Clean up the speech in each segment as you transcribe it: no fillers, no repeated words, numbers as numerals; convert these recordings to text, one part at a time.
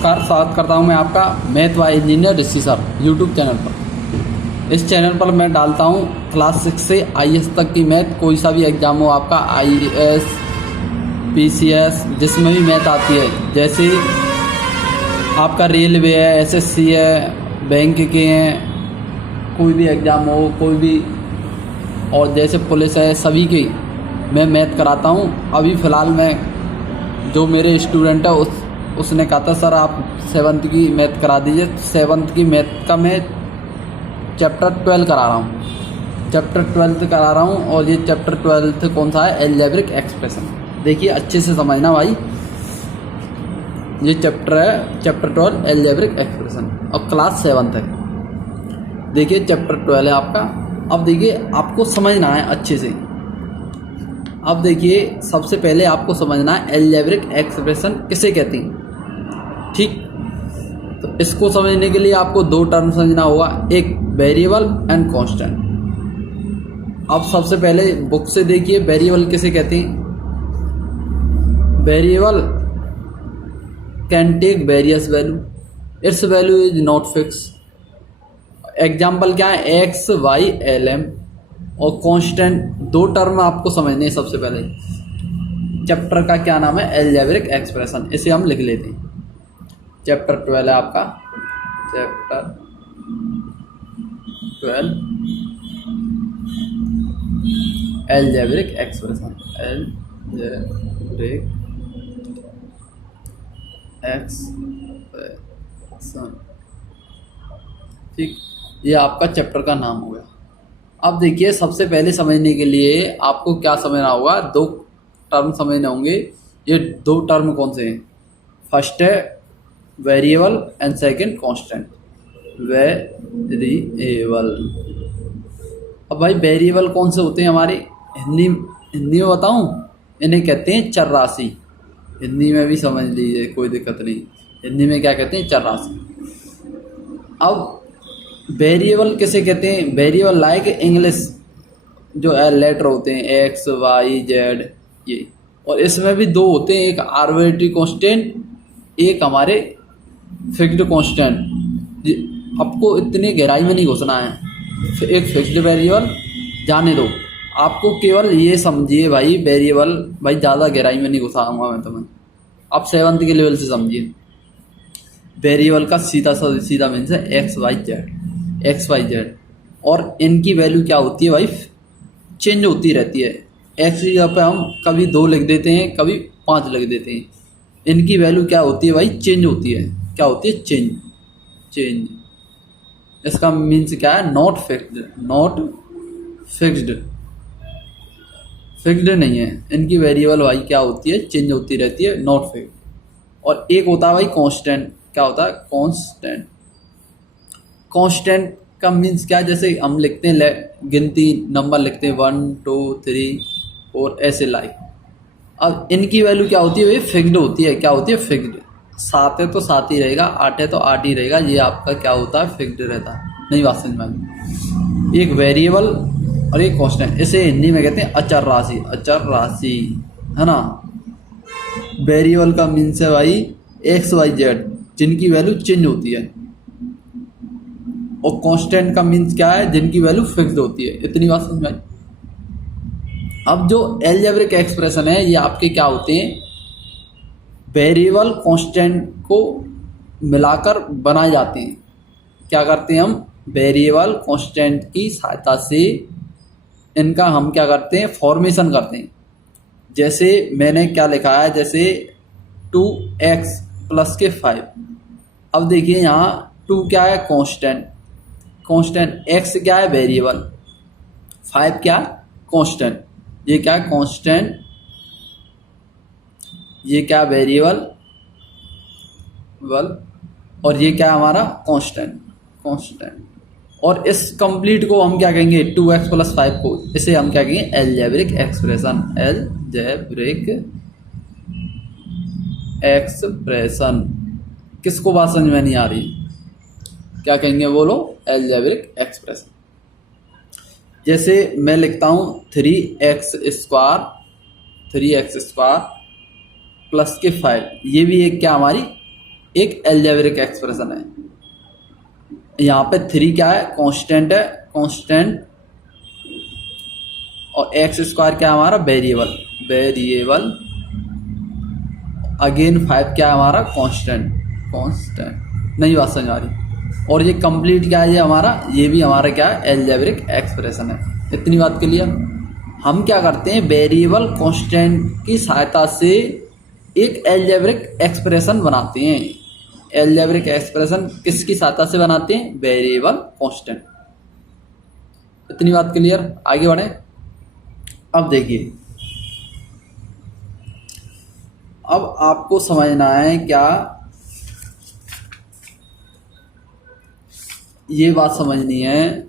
नमस्कार, स्वागत करता हूं मैं आपका मैथ वाई इंजीनियर ऋषि सर यूट्यूब चैनल पर। इस चैनल पर मैं डालता हूं क्लास 6 से आईएएस तक की मैथ। कोई सा भी एग्जाम हो आपका, आईएएस, पीसीएस, जिसमें भी मैथ आती है, जैसे आपका रेलवे है, एसएससी है, बैंक के हैं, कोई भी एग्ज़ाम हो, कोई भी, और जैसे पुलिस है, सभी की मैं मैथ कराता हूं। अभी फ़िलहाल मैं, जो मेरे स्टूडेंट है उसने कहा था सर आप 7th की मैथ करा दीजिए। 7th की मैथ का मैं चैप्टर 12 करा रहा हूँ, चैप्टर 12 करा रहा हूँ। और ये चैप्टर 12 कौन सा है? Algebraic expression. देखिए अच्छे से समझना भाई, ये चैप्टर है चैप्टर 12 अलजेब्रिक एक्सप्रेशन, और क्लास 7 है। देखिए चैप्टर 12 है आपका। अब देखिए आपको समझना है अच्छे से। अब देखिए सबसे पहले आपको समझना है अलजेब्रिक एक्सप्रेशन किसे कहते हैं, ठीक? तो इसको समझने के लिए आपको दो टर्म समझना होगा, एक वेरिएबल एंड कांस्टेंट। अब सबसे पहले बुक से देखिए वेरिएबल किसे कहते हैं। Variable can take various value, its value is not fix. Example क्या है? X, Y, L, M. और कांस्टेंट, दो टर्म आपको समझने हैं। सबसे पहले चैप्टर का क्या नाम है? Algebraic expression. इसे हम लिख लेते हैं। चैप्टर 12 है आपका, chapter 12 algebraic expression, algebraic expression, ठीक? ये आपका चैप्टर का नाम हो गया। अब देखिए सबसे पहले समझने के लिए आपको क्या समझना होगा, दो टर्म समझने होंगे। ये दो टर्म कौन से हैं? फर्स्ट है variable and second constant. Variable, अब भाई वेरिएबल कौन से होते हैं हमारे? हिंदी में बताऊं? इन्हें कहते हैं चर राशि। हिंदी में भी समझ लीजिए, कोई दिक्कत नहीं। हिंदी में क्या कहते हैं? चर राशि। अब वेरिएबल किसे कहते हैं? वेरिएबल लाइक इंग्लिश जो है लेटर होते हैं, एक्स, वाई, जेड, ये। और इसमें भी दो होते हैं, एक आर्बिट्रेरी कांस्टेंट, एक हमारे फिक्स्ड कांस्टेंट। आपको इतनी गहराई में नहीं घुसना है। एक फिक्स्ड वेरिएबल जाने दो, आपको केवल ये समझिए भाई, वेरिएबल भाई ज़्यादा गहराई में नहीं घुसाऊंगा मैं तुम्हें। आप 7th के लेवल से समझिए। वेरिएबल का सीधा मीन्स है X, Y, Z, X, Y, Z. और इनकी वैल्यू क्या होती है भाई? चेंज होती रहती है। एक्स की जगह पे हम कभी 2 लिख देते हैं, कभी 5 लिख देते हैं। इनकी वैल्यू क्या होती है भाई? चेंज होती है। क्या होती है? चेंज। चेंज, इसका मीन्स क्या है? Not fixed, not fixed, fixed नहीं है। इनकी वेरिएबल भाई क्या होती है? चेंज होती रहती है, नॉट फिक्स्ड। और एक होता है भाई कांस्टेंट। क्या होता है? कांस्टेंट। कांस्टेंट का मीन्स क्या है? जैसे हम लिखते हैं गिनती, नंबर लिखते हैं 1 2 3 4 ऐसे लाइक। अब इनकी वैल्यू क्या होती है? फिक्स्ड होती है। क्या होती है? फिक्स्ड। 7 है तो 7 ही रहेगा, 8 है तो 8 ही रहेगा। ये आपका क्या होता है? फिक्स्ड रहता है। नहीं बात समझ में आई? एक वेरिएबल और एक कांस्टेंट, इसे हिंदी में कहते हैं अचर राशि। अचर राशि है ना। वेरिएबल का मीन्स है भाई एक्स, वाई, जेड, जिनकी वैल्यू चेंज होती है। और कांस्टेंट का मीन्स क्या है? जिनकी वैल्यू फिक्स्ड होती है। इतनी बात समझ में आई? अब जो अलजेब्रिक एक्सप्रेशन है, ये आपके क्या होते हैं? वेरिएबल कांस्टेंट को मिलाकर बनाए जाते हैं। क्या करते हैं हम? वेरिएबल कांस्टेंट की सहायता से इनका हम क्या करते हैं? फॉर्मेशन करते हैं। जैसे मैंने क्या लिखा है, जैसे 2x प्लस के 5। अब देखिए यहाँ 2 क्या है? कांस्टेंट। कांस्टेंट। x क्या है? वेरिएबल। 5 क्या? कांस्टेंट। ये क्या है? कांस्टेंट। ये क्या? वेरिएबल। और ये क्या हमारा? कांस्टेंट। कांस्टेंट। और इस कंप्लीट को हम क्या कहेंगे? 2x प्लस 5 को, इसे हम क्या कहेंगे? Algebraic expression. Algebraic expression. किसको बात समझ में नहीं आ रही? क्या कहेंगे? बोलो। Algebraic expression. जैसे मैं लिखता हूँ 3x स्क्वायर प्लस के 5, ये भी एक क्या हमारी एक अलजेब्रिक एक्सप्रेशन है। यहाँ पे 3 क्या है, कांस्टेंट है, कांस्टेंट, और एक्स स्क्वायर क्या है हमारा, वेरिएबल, वेरिएबल, अगेन 5 क्या है हमारा, कांस्टेंट, कांस्टेंट। नहीं बात समझ आ रही। और ये कंप्लीट क्या है, ये हमारा, ये भी हमारा क्या है, अलजेब्रिक एक्सप्रेशन है। इतनी बात क्लियर। हम क्या करते हैं, वेरिएबल कांस्टेंट की सहायता से एक अलजेब्रिक एक्सप्रेशन बनाते हैं। अलजेब्रिक एक्सप्रेशन किसकी सहायता से बनाते हैं, वेरिएबल कांस्टेंट। इतनी बात क्लियर। आगे बढ़े। अब देखिए, अब आपको समझना है क्या, ये बात समझनी है।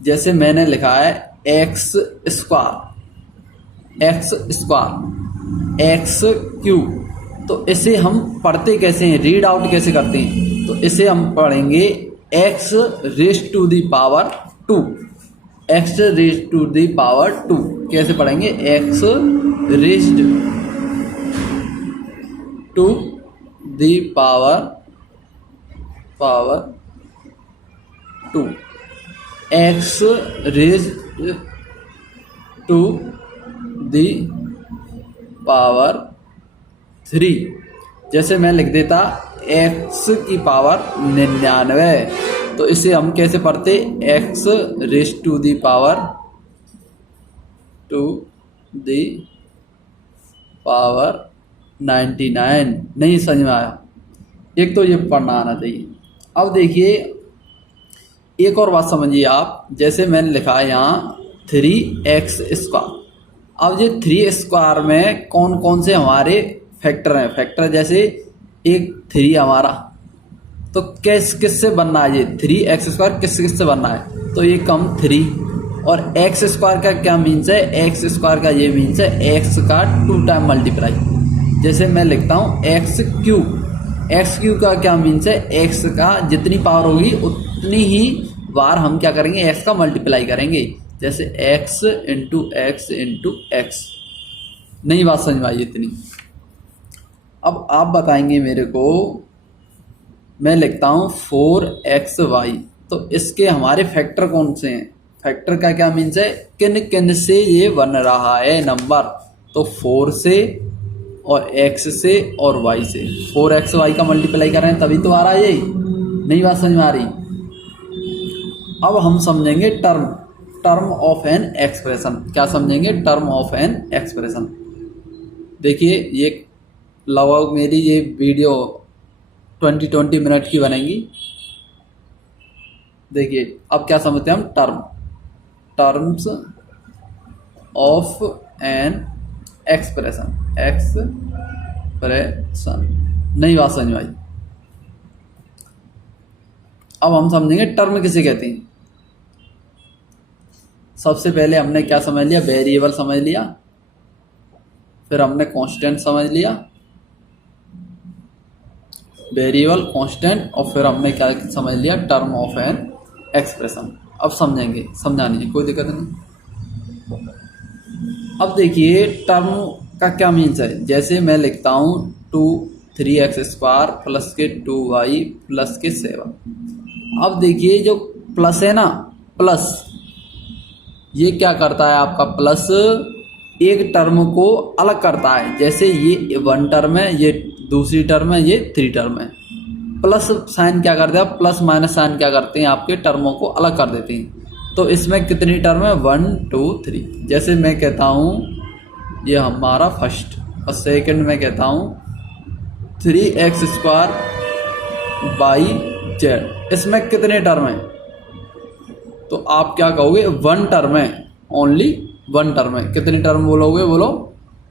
जैसे मैंने लिखा है x square, x square, x cube, तो इसे हम पढ़ते कैसे हैं, रीड आउट कैसे करते हैं, तो इसे हम पढ़ेंगे X raise to the power 2, X raise to the power 2। कैसे पढ़ेंगे, X raised to the power 2, X raised to the power 3। जैसे मैं लिख देता एक्स की पावर 99, तो इसे हम कैसे पढ़ते, X raised to the power 99। नहीं समझ में आया, एक तो ये पढ़ना आना चाहिए। अब देखिए एक और बात समझिए आप। जैसे मैंने लिखा है यहाँ 3x स्क्वायर। अब ये 3 स्क्वायर में कौन कौन से हमारे फैक्टर हैं, फैक्टर जैसे एक 3 हमारा, तो किससे बनना है, ये 3x स्क्वायर किससे बनना है, तो ये कम 3। और x स्क्वायर का क्या मीन्स है, x स्क्वायर का ये मीन्स है x का 2 टाइम मल्टीप्लाई। जैसे मैं लिखता हूँ एक्स क्यूब का क्या मीन्स है, x का जितनी पावर होगी उतनी ही बार हम क्या करेंगे, x का मल्टीप्लाई करेंगे। जैसे x इंटू एक्स। नहीं बात समझ में आई इतनी। अब आप बताएंगे मेरे को, मैं लिखता हूँ 4xy, तो इसके हमारे फैक्टर कौन से हैं, फैक्टर का क्या मीन्स है, किन किन से ये बन रहा है नंबर, तो 4 से और x से और y से। 4xy का मल्टीप्लाई कर रहे हैं तभी तो आ रहा है यही। नहीं बात समझ में आ रही। अब हम समझेंगे टर्म ऑफ एन एक्सप्रेशन। क्या समझेंगे, टर्म ऑफ एन एक्सप्रेशन। देखिए ये लगभग मेरी ये वीडियो 20 मिनट की बनेगी। देखिए अब क्या समझते हैं हम, टर्म्स ऑफ एन एक्सप्रेशन। नहीं बात समझ में आई। अब हम समझेंगे टर्म किसे कहते हैं। सबसे पहले हमने क्या समझ लिया, वेरिएबल समझ लिया, फिर हमने कांस्टेंट समझ लिया, वेरिएबल कांस्टेंट, और फिर हमने क्या समझ लिया, टर्म ऑफ एन एक्सप्रेशन। अब समझेंगे, समझानी है, कोई दिक्कत नहीं। अब देखिए टर्म का क्या मीन्स है। जैसे मैं लिखता हूँ 3x स्क्वायर प्लस के 2y प्लस के 7। अब देखिए जो प्लस है ना, प्लस ये क्या करता है आपका, प्लस एक टर्म को अलग करता है। जैसे ये 1 टर्म है, ये दूसरी टर्म है, ये 3 टर्म है। प्लस साइन क्या करते हैं, प्लस माइनस साइन क्या करते हैं, आपके टर्मों को अलग कर देते हैं। तो इसमें कितनी टर्म है, 1 2 3। जैसे मैं कहता हूँ ये हमारा फर्स्ट, और सेकंड में कहता हूँ 3x स्क्वायर बाई जेड। इसमें कितने टर्म हैं, तो आप क्या कहोगे, 1 टर्म है, ओनली 1 टर्म है। कितनी टर्म बोलोगे, बोलो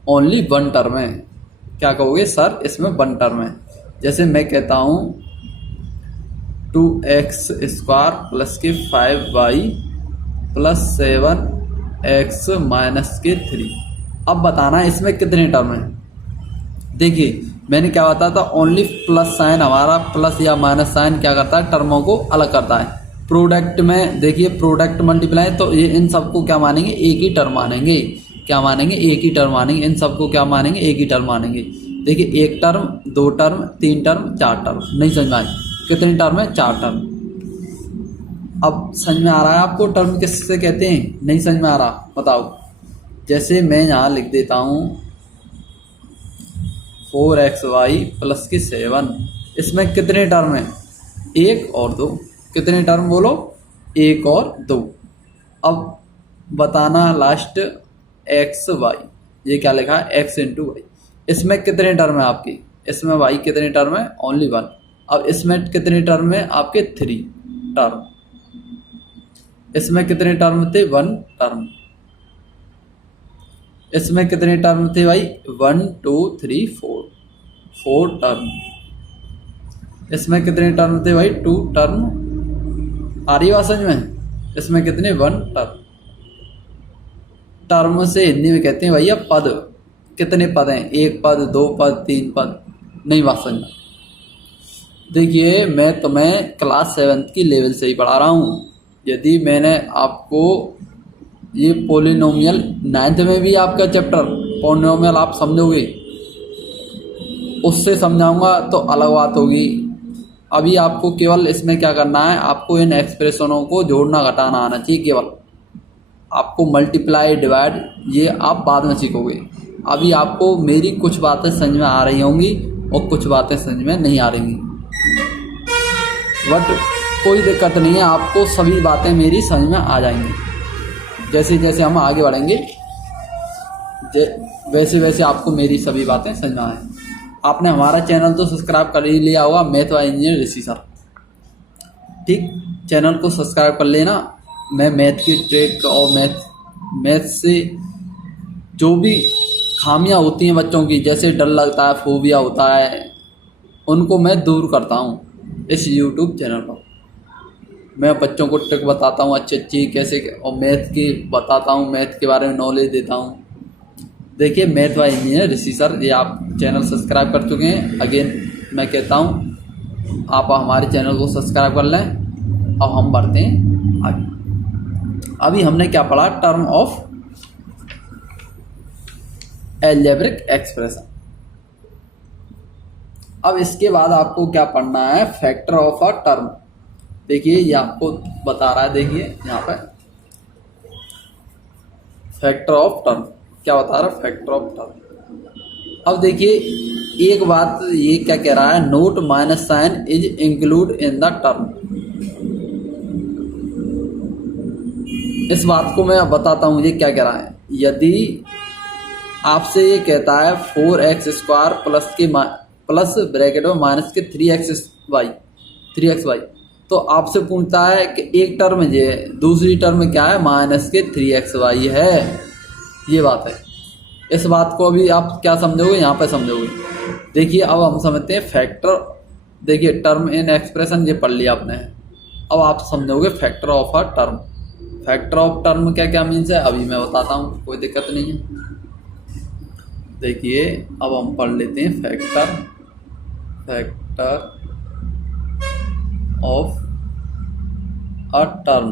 ओनली 1 टर्म है। क्या कहोगे, सर इसमें 1 टर्म है। जैसे मैं कहता हूँ 2x स्क्वायर प्लस के 5y प्लस 7x माइनस के 3। अब बताना इसमें कितने टर्म हैं। देखिए मैंने क्या बताया था, ओनली प्लस साइन हमारा, प्लस या माइनस साइन क्या करता है, टर्मों को अलग करता है। प्रोडक्ट में देखिए, प्रोडक्ट मल्टीप्लाई, तो ये इन सबको क्या मानेंगे, एक ही टर्म मानेंगे। क्या मानेंगे, एक ही टर्म मानेंगे। इन सबको क्या मानेंगे, एक ही टर्म मानेंगे। देखिए 1 टर्म, 2 टर्म, 3 टर्म, 4 टर्म। नहीं समझ में आई? कितनी टर्म है? 4 टर्म। अब समझ में आ रहा है आपको टर्म किससे कहते हैं? नहीं समझ में आ रहा? बताओ। जैसे मैं यहाँ लिख देता हूँ 4xy प्लस की 7। इसमें कितने टर्म हैं? 1 और 2। कितने टर्म बोलो? 1 और 2। अब बताना लास्ट xy, ये क्या लिखा है? x into Y. इसमें कितने टर्म है आपकी? इसमें y कितने टर्म है? ओनली 1। अब इसमें कितने टर्म है आपके? 3 टर्म। इसमें कितने टर्म थे? 1 टर्म। इसमें कितने टर्म थे भाई? 1 2 3 4 टर्म। इसमें कितने टर्म थे भाई? 2 टर्म। आ रही बात समझ में? इसमें कितने? 1 टर्म। टर्म से हिंदी में कहते हैं भैया पद। कितने पद हैं? 1 पद, 2 पद, 3 पद। नहीं बात समझ में? देखिए मैं तुम्हें क्लास 7 की लेवल से ही पढ़ा रहा हूँ। यदि मैंने आपको ये पोलिनोमियल 9th में भी आपका चैप्टर पोलिनोमियल आप समझोगे, उससे समझाऊंगा तो अलग बात होगी। अभी आपको केवल इसमें क्या करना है? आपको इन एक्सप्रेशनों को जोड़ना घटाना आना चाहिए केवल। आपको मल्टीप्लाई डिवाइड ये आप बाद में सीखोगे। अभी आपको मेरी कुछ बातें समझ में आ रही होंगी और कुछ बातें समझ में नहीं आ रही, बट कोई दिक्कत नहीं है, आपको सभी बातें मेरी समझ में आ जाएंगी। जैसे जैसे हम आगे बढ़ेंगे वैसे वैसे आपको मेरी सभी बातें समझ में आएंगी। आपने हमारा चैनल तो सब्सक्राइब कर ही लिया होगा, मैथ वाला इंजीनियर ऋषि सर। ठीक, चैनल को सब्सक्राइब कर लेना। मैं मैथ की ट्रिक और मैथ से जो भी खामियां होती हैं बच्चों की, जैसे डर लगता है, फोबिया होता है, उनको मैं दूर करता हूँ इस यूट्यूब चैनल पर। मैं बच्चों को ट्रिक बताता हूँ अच्छी अच्छी कैसे, और मैथ की बताता हूँ, मैथ के बारे में नॉलेज देता हूँ। देखिए मैथ वाला इंजीनियर ऋषि सर, ये आप चैनल सब्सक्राइब कर चुके हैं। अगेन मैं कहता हूँ आप हमारे चैनल को सब्सक्राइब कर लें। अब हम बढ़ते हैं आगे। अभी हमने क्या पढ़ा? Term of algebraic expression. अब इसके बाद आपको क्या पढ़ना है? Factor of a term. देखिए ये आपको बता रहा है, देखिए यहाँ पे फैक्टर ऑफ टर्म क्या बता रहा है? Factor of term. अब देखिए एक बात ये क्या कह रहा है? Note minus sign is include in the term. इस बात को मैं बताता हूँ ये क्या कह रहा है। यदि आपसे ये कहता है 4x² प्लस ब्रैकेट में माइनस के 3xy, तो आपसे पूछता है कि एक टर्म ये है, दूसरी टर्म क्या है? माइनस के 3xy है। ये बात है। इस बात को अभी आप क्या समझोगे? यहाँ पे समझोगे। देखिए अब हम समझते हैं फैक्टर। देखिए टर्म इन एक्सप्रेशन ये पढ़ लिया आपने। अब आप समझोगे factor of a term. Factor of term क्या क्या मीन्स है अभी मैं बताता हूँ, कोई दिक्कत नहीं है। देखिए अब हम पढ़ लेते हैं फैक्टर ऑफ अ टर्म।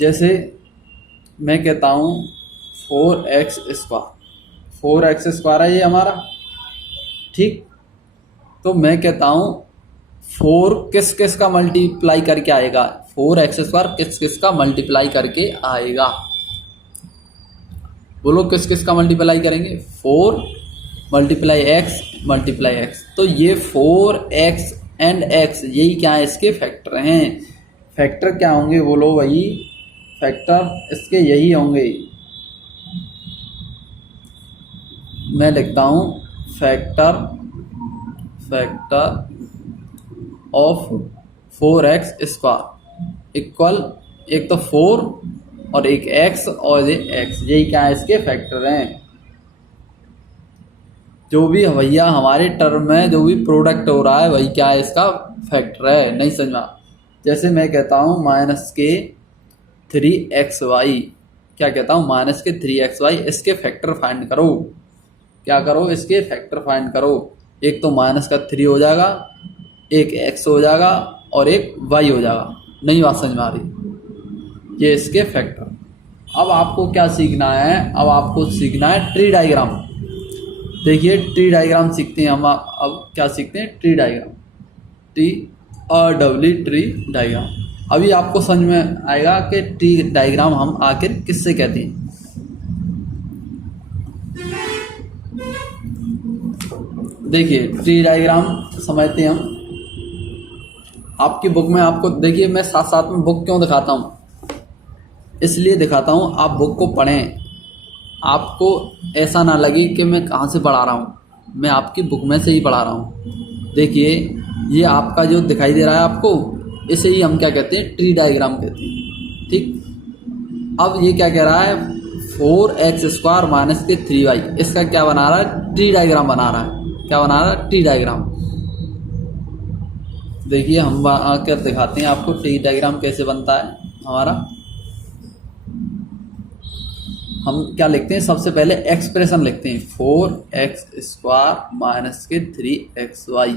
जैसे मैं कहता हूँ 4x² है ये हमारा, ठीक। तो मैं कहता हूँ 4 किस किस का मल्टीप्लाई करके आएगा? 4x² किस किस का मल्टीप्लाई करके आएगा? बोलो किस किस का मल्टीप्लाई करेंगे? 4 मल्टीप्लाई x। तो ये 4x एंड x यही क्या है? इसके फैक्टर हैं। फैक्टर क्या होंगे बोलो भाई? फैक्टर इसके यही होंगे। मैं लिखता हूँ फैक्टर ऑफ 4x² इक्वल, एक तो 4 और एक x और ये x, यही क्या है? इसके फैक्टर हैं। जो भी भैया हमारे टर्म में जो भी प्रोडक्ट हो रहा है वही क्या है? इसका फैक्टर है। नहीं समझा? जैसे मैं कहता हूँ माइनस के 3xy, क्या कहता हूँ? माइनस के 3xy, इसके फैक्टर फाइंड करो। क्या करो? इसके फैक्टर फाइंड करो। एक तो माइनस का 3 हो जाएगा, एक x हो जाएगा और एक y हो जाएगा। नहीं बात समझ में आ रही? ये इसके फैक्टर। अब आपको क्या सीखना है, अब आपको सीखना है ट्री डायग्राम। देखिए ट्री डायग्राम सीखते हैं हम। अब क्या सीखते हैं, ट्री डायग्राम, ट्री डायग्राम। अभी आपको समझ में आएगा कि ट्री डायग्राम हम आखिर किससे कहते हैं। देखिए ट्री डायग्राम समझते हैं हम। आपकी बुक में आपको देखिए, मैं साथ साथ में बुक क्यों दिखाता हूँ, इसलिए दिखाता हूँ आप बुक को पढ़ें। आपको ऐसा ना लगे कि मैं कहाँ से पढ़ा रहा हूँ, मैं आपकी बुक में से ही पढ़ा रहा हूँ। देखिए ये आपका जो दिखाई दे रहा है आपको, इसे ही हम क्या कहते हैं, ट्री डायग्राम कहते हैं। ठीक, अब ये क्या कह रहा है, 4x² माइनस के 3y, इसका क्या बना रहा है, ट्री डायग्राम बना रहा है। क्या बना रहा है, ट्री डायग्राम। देखिए हम आकर दिखाते हैं आपको ट्री डायग्राम कैसे बनता है हमारा। हम क्या लिखते हैं, सबसे पहले एक्सप्रेशन लिखते हैं, 4x² माइनस के 3xy।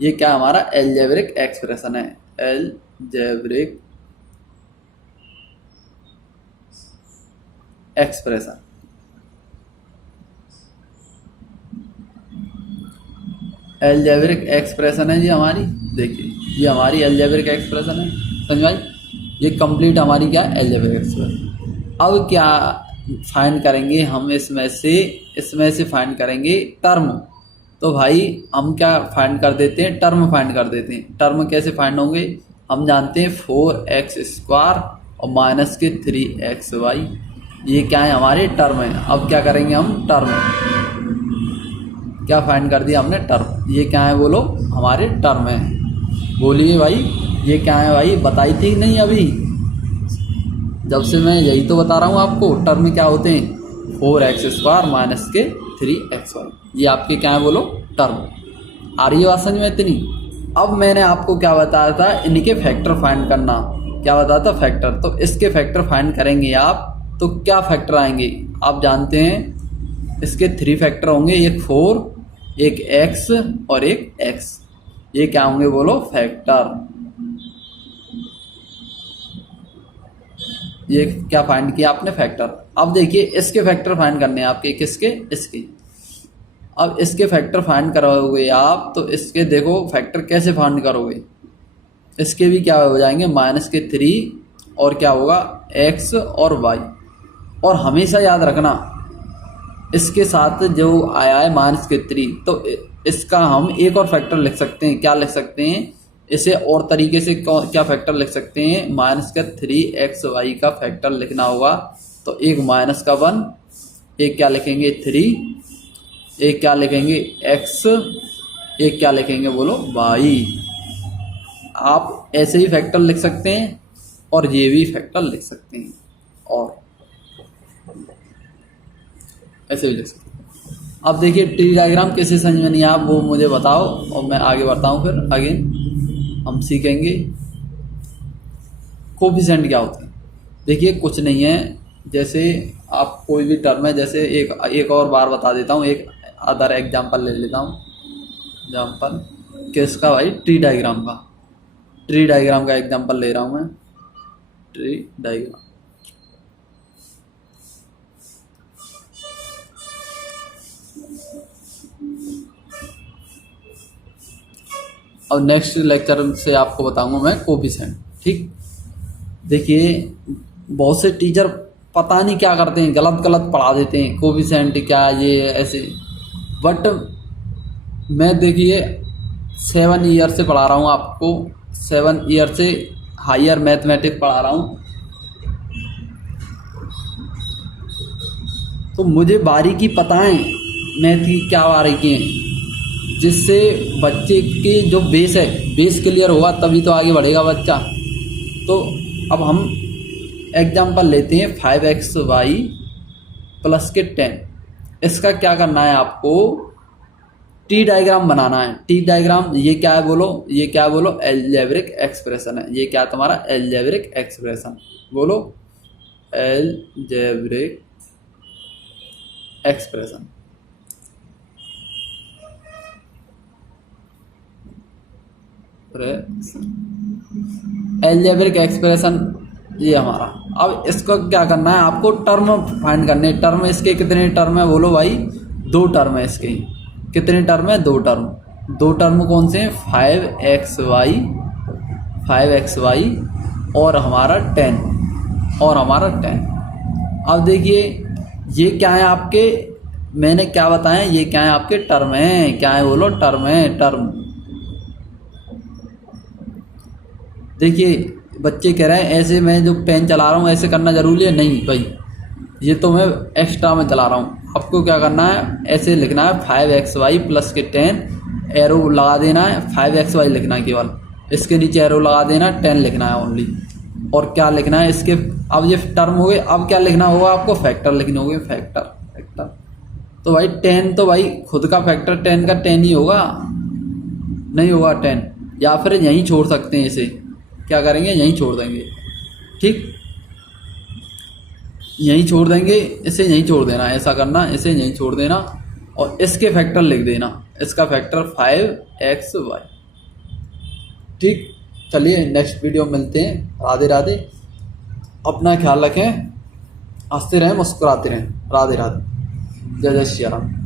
ये क्या हमारा एलजेब्रिक एक्सप्रेशन है, एलजेब्रिक एक्सप्रेशन। एलजेब्रिक एक्सप्रेशन है ये हमारी। देखिए ये हमारी एलजेब्रिक एक्सप्रेशन है, समझ भाई। ये कंप्लीट हमारी क्या है, एलजेब्रिक एक्सप्रेशन। अब क्या फाइंड करेंगे हम, इसमें से फाइंड करेंगे टर्म। तो भाई हम क्या फाइंड कर देते हैं, टर्म फाइंड कर देते हैं। टर्म कैसे फाइंड होंगे, हम जानते हैं 4x² और माइनस के 3xy, ये क्या है, हमारे टर्म है। अब क्या करेंगे हम, टर्म क्या फाइंड कर दिया हमने, टर्म। ये क्या है बोलो, हमारे टर्म है। बोलिए भाई ये क्या है, भाई बताई थी नहीं अभी, जब से मैं यही तो बता रहा हूँ आपको। टर्म क्या होते हैं, 4x² माइनस के 3xy, ये आपके क्या है बोलो, टर्म। आ रही है बात समझ में इतनी। अब मैंने आपको क्या बताया था, इनके फैक्टर फाइंड करना। क्या बताया था, फैक्टर। तो इसके फैक्टर फाइंड करेंगे आप, तो क्या फैक्टर आएंगे आप जानते हैं, इसके 3 फैक्टर होंगे, एक 4, एक x और एक x। ये क्या होंगे बोलो, फैक्टर। ये क्या फाइंड किया आपने, फैक्टर। अब देखिए इसके फैक्टर फाइंड करने हैं आपके, किसके, इसके। अब इसके फैक्टर फाइंड करोगे आप, तो इसके देखो फैक्टर कैसे फाइंड करोगे, इसके भी क्या हो जाएंगे, माइनस के 3 और क्या होगा, x और y। और हमेशा याद रखना इसके साथ जो आया है माइनस के 3, तो इसका हम एक और फैक्टर लिख सकते हैं। क्या लिख सकते हैं इसे, और तरीके से क्या फैक्टर लिख सकते हैं, माइनस का 3xy का फैक्टर लिखना होगा। तो एक माइनस का 1, एक क्या लिखेंगे 3, एक क्या लिखेंगे x, एक क्या लिखेंगे बोलो y। आप ऐसे ही फैक्टर लिख सकते हैं और ये भी फैक्टर लिख सकते हैं, और ऐसे भी लिख सकते हैं। अब देखिए ट्री डायग्राम कैसे समझ में नहीं आया, वो मुझे बताओ और मैं आगे बढ़ता हूँ। फिर आगे हम सीखेंगे कोफिशिएंट क्या होते हैं। देखिए कुछ नहीं है, जैसे आप कोई भी टर्म है, जैसे एक और बार बता देता हूँ, एक अदर एग्जांपल ले लेता हूँ। एग्जांपल किसका भाई, ट्री डायग्राम का। ट्री डायग्राम का एग्जांपल ले रहा हूँ मैं, ट्री डायग्राम। और नेक्स्ट लेक्चर से आपको बताऊंगा मैं कोफिशिएंट। ठीक, देखिए बहुत से टीचर पता नहीं क्या करते हैं, गलत गलत पढ़ा देते हैं, कोफिशिएंट क्या ये ऐसे। बट मैं देखिए 7 ईयर से पढ़ा रहा हूँ आपको, 7 ईयर से हायर मैथमेटिक्स पढ़ा रहा हूँ, तो मुझे बारीकी पता है मैथ की, क्या बारीकी है, जिससे बच्चे के जो बेस है, बेस क्लियर होगा तभी तो आगे बढ़ेगा बच्चा। तो अब हम एग्जांपल लेते हैं 5xy प्लस के 10। इसका क्या करना है आपको, टी डायग्राम बनाना है। टी डायग्राम ये क्या है बोलो, ये क्या है बोलो, एलजेब्रिक एक्सप्रेशन है। ये क्या है तुम्हारा, एलजेब्रिक एक्सप्रेशन। बोलो एलजेब्रिक एक्सप्रेशन। एलजेब्रिक एक्सप्रेशन ये हमारा अब इसको क्या करना है, आपको टर्म फाइंड करने। टर्म इसके कितने टर्म है बोलो भाई, 2 टर्म है इसके। कितने टर्म है, 2 टर्म। 2 टर्म कौन से हैं, 5xy और हमारा 10 अब देखिए ये क्या है आपके, मैंने क्या बताया, ये क्या है आपके टर्म है। क्या है बोलो, टर्म है, टर्म। देखिए बच्चे कह रहे हैं ऐसे मैं जो पेन चला रहा हूँ ऐसे करना जरूरी है, नहीं भाई, ये तो मैं एक्स्ट्रा में चला रहा हूँ। आपको क्या करना है, ऐसे लिखना है 5xy प्लस के 10, एरो लगा देना है, 5xy लिखना है केवल, इसके नीचे एरो लगा देना, 10 लिखना है ओनली। और क्या लिखना है इसके, अब ये टर्म हो गए, अब क्या लिखना होगा आपको, फैक्टर लिखने होंगे, फैक्टर। तो भाई 10 तो भाई खुद का फैक्टर 10 का 10 ही होगा, नहीं होगा 10, या फिर यहीं छोड़ सकते हैं इसे, क्या करेंगे यहीं छोड़ देंगे, ठीक, यहीं छोड़ देंगे, इसे यहीं छोड़ देना, ऐसा करना, इसे यहीं छोड़ देना और इसके फैक्टर लिख देना, इसका फैक्टर 5xy। ठीक, चलिए नेक्स्ट वीडियो मिलते हैं। राधे राधे, अपना ख्याल रखें, हंसते रहें, मुस्कुराते रहें। राधे राधे, जय जय श्री राम।